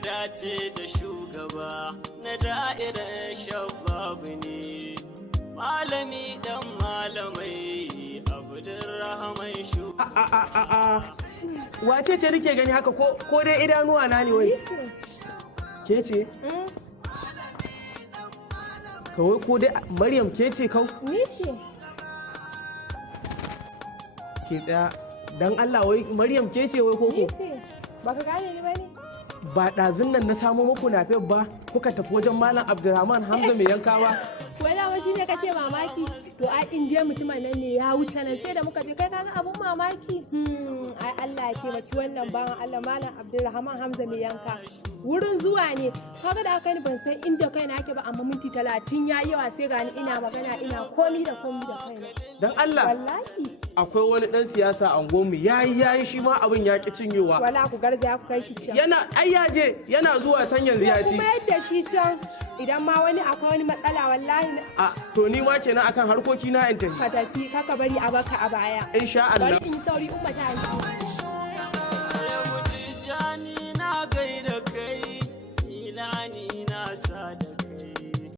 dace da shugaba na da'irar shababu ne malami dan malamai Abdulrahman shugaba. Wace ce nake gani haka ko dai idanuwa na ne wai? Ke ce? Kawai ko dai Maryam ke ce kau? Ni ce. Ke tsaya dan Allah wai Maryam ke ce wai koko? Ni ce. Baka gane ni bane? Ba ɗazun nan na samo muku nafef ba kuka tafi wajen Malam Abdulrahman Hamza mai yanka ba. Wala wasu ne kace mamaki to ai indiya mutumin nan ne ya wuce nan sai da muka je kai kaga abun mamaki. Ai Allah ya taimaki wannan bawan Allah Malam Abdulrahman Hamza mai yanka. Wurin zuwa ne kaga da aka ni ban san inda kaina yake ba amma minti 30 yayi yawa sai gani ina magana ina komi da kaina. Dan Allah. Wallahi. Akwai wani dan siyasa a unguwarmu yayi shi ma abin ya ki cinyewa. Wala ku garzaya ku kai shi can. Yana zuwa can yanzu ya ci. Kuma yadda shi can idan ma wani akwai wani matsala wallahi. To ni ma kenan akan harkoki na in tafi. Ka tafi kaka bari a baka a baya. Insha Allah. Bari in sauri umma ta